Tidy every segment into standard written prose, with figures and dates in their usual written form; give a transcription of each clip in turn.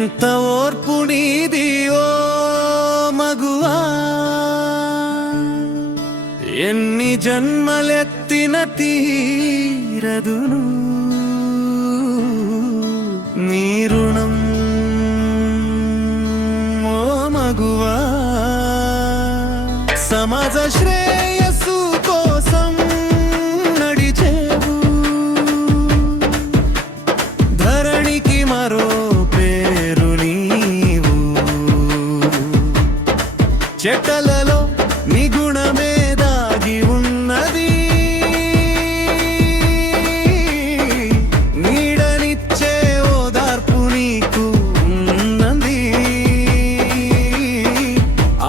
ఎంత ఓర్పు నీది ఓ మగువా, ఎన్ని జన్మలెత్తిన తీరదును నీ రుణం ఓ మగువా. సమాజ శ్రేయస్సు కోసం నడిచేవు, ధరణికి మరో పేరు నీవు. చెట్టలలో నీ గుణమే దాగి ఉన్నది, నీడనిచ్చే ఓదార్పు నీకు ఉన్నది,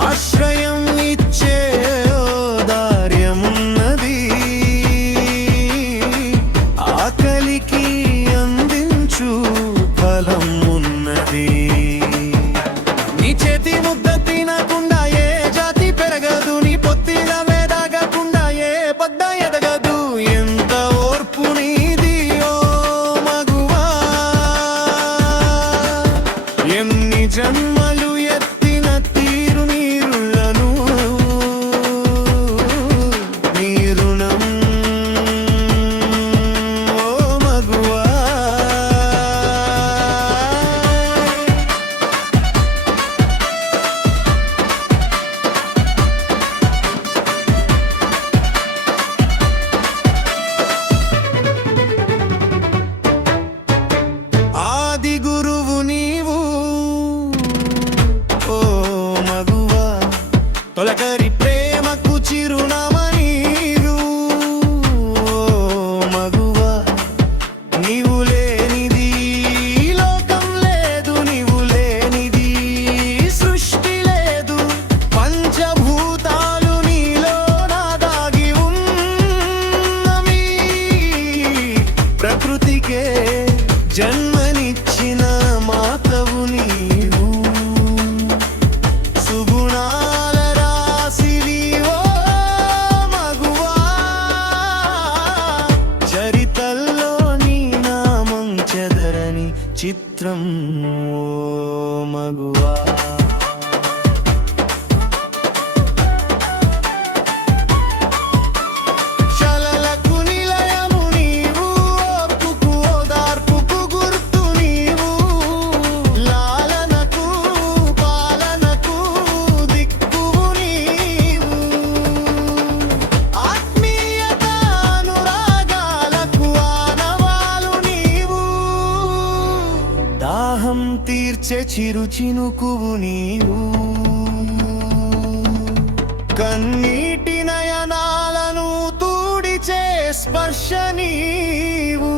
ఆశ్రయం ఇచ్చే ఓదార్యమున్నది, ఆకలికి అందించు ఫలం ఉన్నది. నీ చేతి ముద్ద తినకుండా ఏ జాతి పెరగదు, నీ పొత్తిల వేదాగకుండా ఏ పద్ద ఎదగదు. ఎంత ఓర్పు నీది ఓ మగువా, ఎన్ని జన్మలు ఎత్తిన తీరు నీరులను నీ రుణం ఓ మగువా. ఆది గురువు నీవు ఓ మగువా, తొలకరి ప్రేమకు చిరునామా నీవు ఓ మగువా. నీవు లేనిది లోకం లేదు, నీవు లేనిది సృష్టి లేదు. పంచభూతాలు నీలో నా దాగి ఉన్నవి, ప్రకృతికే జన్మనిచ్చిన మాతవు నీవు. సుగుణాల రాశివి ఓ మగువా, చరితల్లో నీ నామం చెదరని చిత్రం ఓ మగువా. శలలకు నిలయము నీవు, ఓర్పుకు ఓదార్పుకు గుర్తు నీవు. లాలనకు పాలనకు దిక్కువు నీవు, ఆత్మీయత అనురాగాలకు ఆనవాలు నీవు. దాహం తీర్చే చిరు చినుకువు నీవు, కన్నీటి నయనాలను తూడిచే స్పర్శ నీవు.